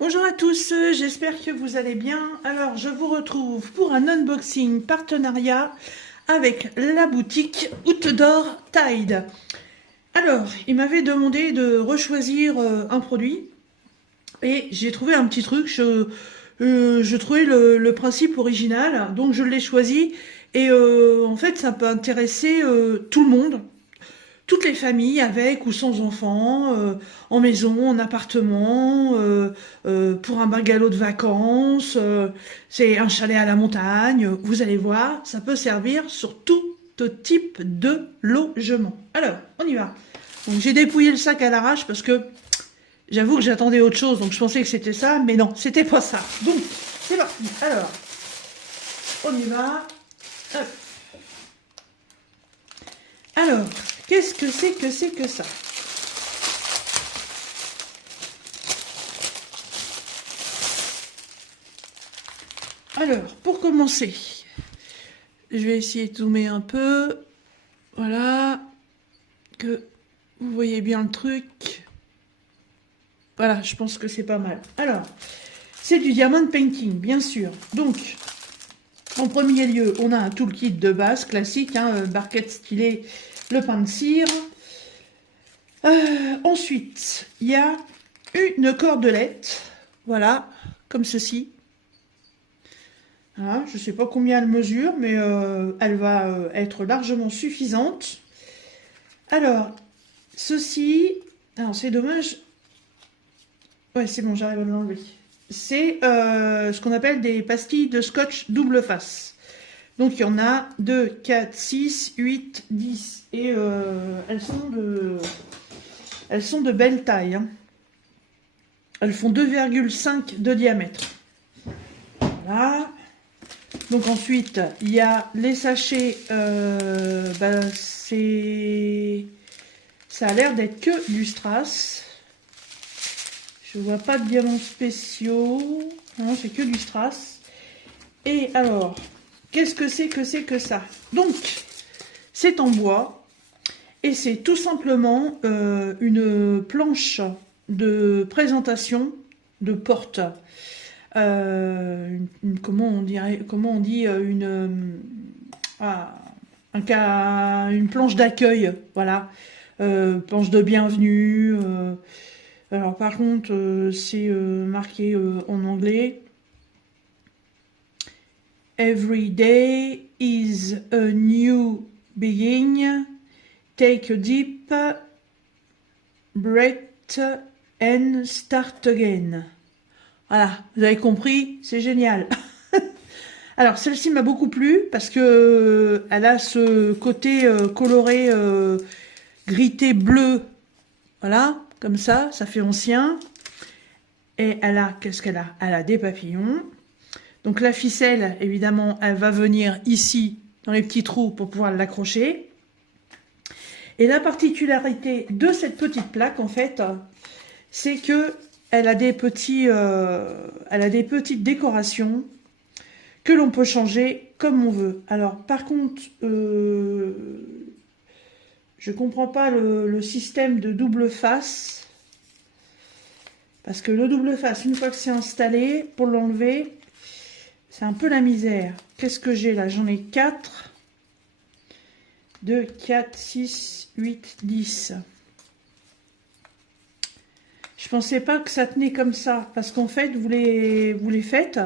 Bonjour à tous, j'espère que vous allez bien. Alors, je vous retrouve pour un unboxing partenariat avec la boutique Outdoor Tide. Alors, il m'avait demandé de rechoisir un produit et j'ai trouvé un petit truc. Je trouvais le principe original, donc je l'ai choisi. Et en fait, ça peut intéresser tout le monde. Toutes les familles, avec ou sans enfants, en maison, en appartement, pour un bungalow de vacances, c'est un chalet à la montagne. Vous allez voir, ça peut servir sur tout type de logement. Alors, on y va. Donc j'ai dépouillé le sac à l'arrache parce que j'avoue que j'attendais autre chose, donc je pensais que c'était ça, mais non, c'était pas ça. Donc, c'est parti. Alors, on y va. Hop. Alors, qu'est-ce que c'est que ça? Alors, pour commencer, je vais essayer de zoomer un peu. Voilà, que vous voyez bien le truc. Voilà, je pense que c'est pas mal. Alors, c'est du diamond painting, bien sûr. Donc, en premier lieu, on a un toolkit de base classique, hein, barquette stylée, le pain de cire. Ensuite, il y a une cordelette, voilà, comme ceci. Voilà, je ne sais pas combien elle mesure, mais elle va être largement suffisante. Alors, ceci... Alors, c'est dommage. Ouais, c'est bon, j'arrive à l'enlever. C'est ce qu'on appelle des pastilles de scotch double face. Donc, il y en a 2, 4, 6, 8, 10. Et elles sont de belle taille, hein. Elles font 2,5 de diamètre. Voilà. Donc ensuite, il y a les sachets, ça a l'air d'être que du strass. Je vois pas de diamants spéciaux. Non, c'est que du strass. Et alors, qu'est-ce que c'est que ça? Donc, c'est en bois. Et c'est tout simplement une planche de présentation de porte. Comment on dirait, comment on dit, une planche d'accueil, voilà, planche de bienvenue. Alors par contre, c'est marqué en anglais. Every day is a new beginning. Take a deep breath and start again. Voilà, vous avez compris, c'est génial. Alors celle-ci m'a beaucoup plu parce que elle a ce côté coloré grité bleu. Voilà, comme ça fait ancien. Et elle a, qu'est-ce qu'elle a? Elle a des papillons. Donc la ficelle, évidemment, elle va venir ici, dans les petits trous, pour pouvoir l'accrocher. Et la particularité de cette petite plaque, en fait, c'est que elle a des petites décorations que l'on peut changer comme on veut. Alors, par contre, je comprends pas le système de double face. Parce que le double face, une fois que c'est installé, pour l'enlever, c'est un peu la misère. Qu'est-ce que j'ai là? J'en ai 4. 2, 4, 6, 8, 10. Je pensais pas que ça tenait comme ça. Parce qu'en fait, vous les faites.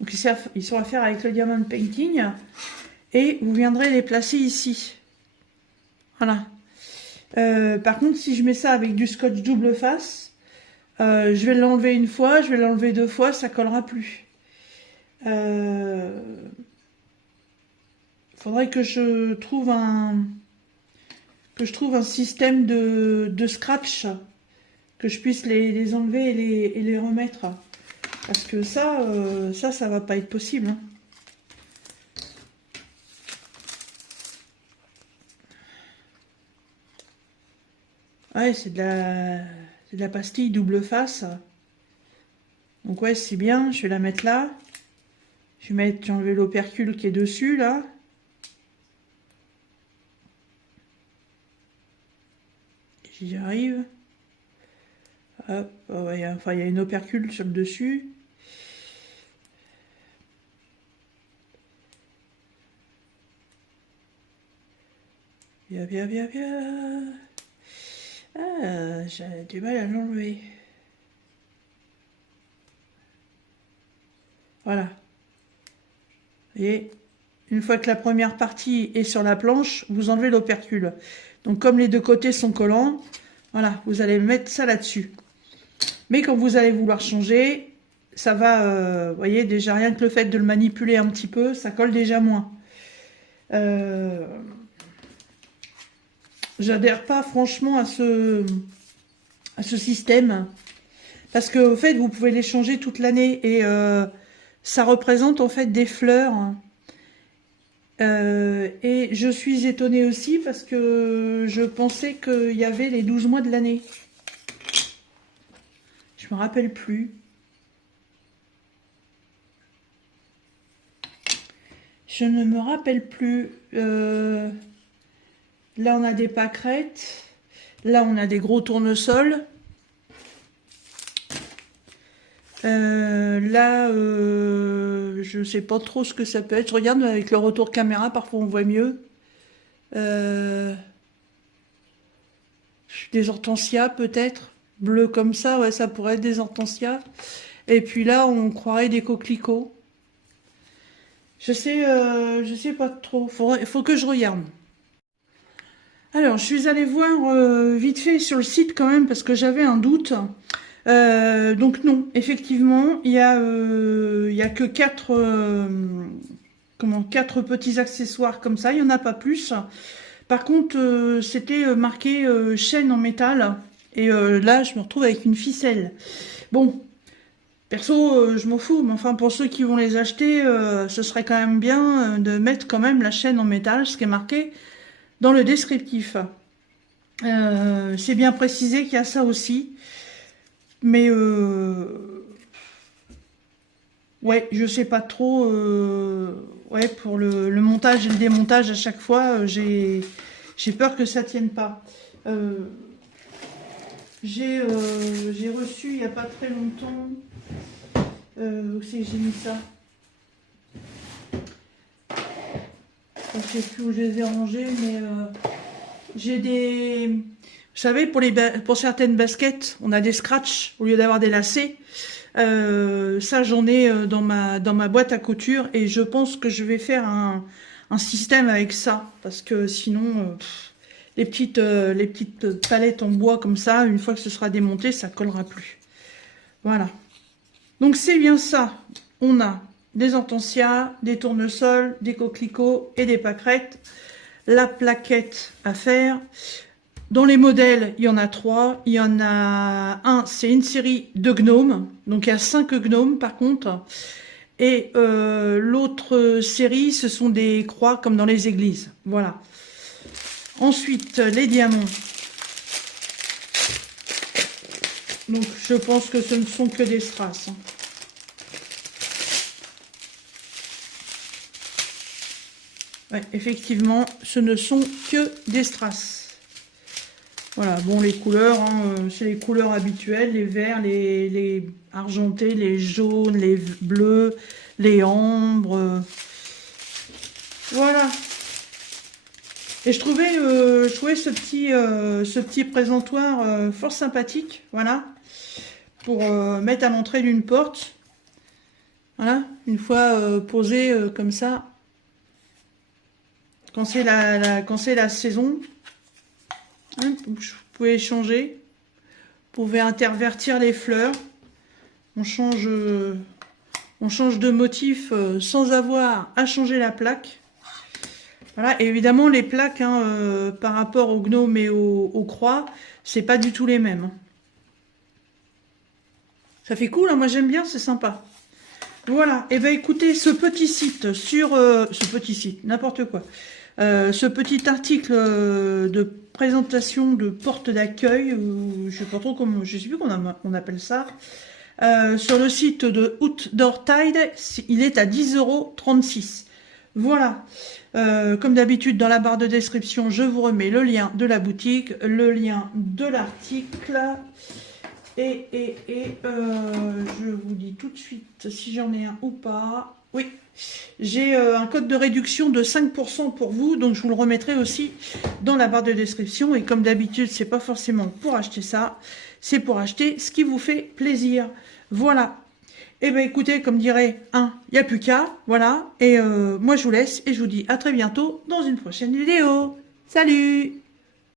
Donc ils sont à faire avec le diamond painting. Et vous viendrez les placer ici. Voilà. Par contre, si je mets ça avec du scotch double face, je vais l'enlever une fois, je vais l'enlever 2 fois, ça collera plus. Faudrait que je trouve un système de scratch, que je puisse les enlever et les remettre. Parce que ça va pas être possible, hein. Ouais, c'est de la pastille double face. Donc ouais, c'est bien, je vais la mettre là. J'ai enlevé l'opercule qui est dessus, là. J'y arrive. Hop, enfin, il y a une opercule sur le dessus. Bien, bien, bien, bien. Ah, j'ai du mal à l'enlever. Voilà. Vous voyez, une fois que la première partie est sur la planche, vous enlevez l'opercule. Donc comme les deux côtés sont collants, voilà, vous allez mettre ça là-dessus. Mais quand vous allez vouloir changer, ça va, vous voyez, déjà rien que le fait de le manipuler un petit peu, ça colle déjà moins. J'adhère pas franchement à ce système. Parce que, au fait, vous pouvez les changer toute l'année. Et ça représente, en fait, des fleurs. Et je suis étonnée aussi parce que je pensais qu'il y avait les 12 mois de l'année. Je me rappelle plus. Je ne me rappelle plus. Là, on a des pâquerettes. Là, on a des gros tournesols. Là, je sais pas trop ce que ça peut être. Je regarde avec le retour caméra, parfois on voit mieux. Des hortensias peut-être. Bleu comme ça, ouais, ça pourrait être des hortensias. Et puis là, on croirait des coquelicots. Je sais pas trop. Faut que je regarde. Alors, je suis allée voir vite fait sur le site quand même parce que j'avais un doute. Donc non, effectivement, il y a que quatre petits accessoires comme ça. Il y en a pas plus. Par contre, c'était marqué chaîne en métal. Et là, je me retrouve avec une ficelle. Bon, perso, je m'en fous. Mais enfin, pour ceux qui vont les acheter, ce serait quand même bien de mettre quand même la chaîne en métal, ce qui est marqué dans le descriptif. C'est bien précisé qu'il y a ça aussi. Mais ouais, je sais pas trop. Ouais, pour le montage et le démontage à chaque fois, j'ai peur que ça tienne pas. J'ai reçu il y a pas très longtemps. Où c'est que j'ai mis ça? Je sais plus où je les ai rangés, mais j'ai des... Vous savez, pour certaines baskets, on a des scratchs au lieu d'avoir des lacets. Ça, j'en ai dans ma boîte à couture et je pense que je vais faire un système avec ça parce que sinon, les petites palettes en bois comme ça, une fois que ce sera démonté, ça collera plus. Voilà. Donc c'est bien ça. On a des hortensias, des tournesols, des coquelicots et des pâquerettes. La plaquette à faire. Dans les modèles, il y en a 3. Il y en a un, c'est une série de gnomes. Donc il y a 5 gnomes par contre. Et l'autre série, ce sont des croix comme dans les églises. Voilà. Ensuite, les diamants. Donc je pense que ce ne sont que des strass. Ouais, effectivement, ce ne sont que des strass. Voilà, bon, les couleurs, hein, c'est les couleurs habituelles, les verts, les argentés, les jaunes, les bleus, les ambres. Voilà. Et je trouvais ce petit présentoir fort sympathique, voilà, pour mettre à l'entrée d'une porte. Voilà, une fois posé comme ça, quand c'est la saison. Hein, vous pouvez changer, vous pouvez intervertir les fleurs, on change de motif sans avoir à changer la plaque. Voilà, et évidemment les plaques hein, par rapport aux gnomes et aux croix, c'est pas du tout les mêmes. Hein. Ça fait cool, hein, moi j'aime bien, c'est sympa. Voilà, et ben écoutez, ce petit site sur n'importe quoi. Ce petit article de présentation de porte d'accueil, je sais pas trop comment, je sais plus comment on appelle ça, sur le site de Outdoor Tide, il est à 10,36 €. Voilà. Comme d'habitude, dans la barre de description, je vous remets le lien de la boutique, le lien de l'article. Je vous dis tout de suite si j'en ai un ou pas. Oui, j'ai un code de réduction de 5% pour vous, donc je vous le remettrai aussi dans la barre de description. Et comme d'habitude, c'est pas forcément pour acheter ça, c'est pour acheter ce qui vous fait plaisir. Voilà. Et ben écoutez, comme dirait un, il n'y a plus qu'à, voilà. Et moi je vous laisse et je vous dis à très bientôt dans une prochaine vidéo. Salut!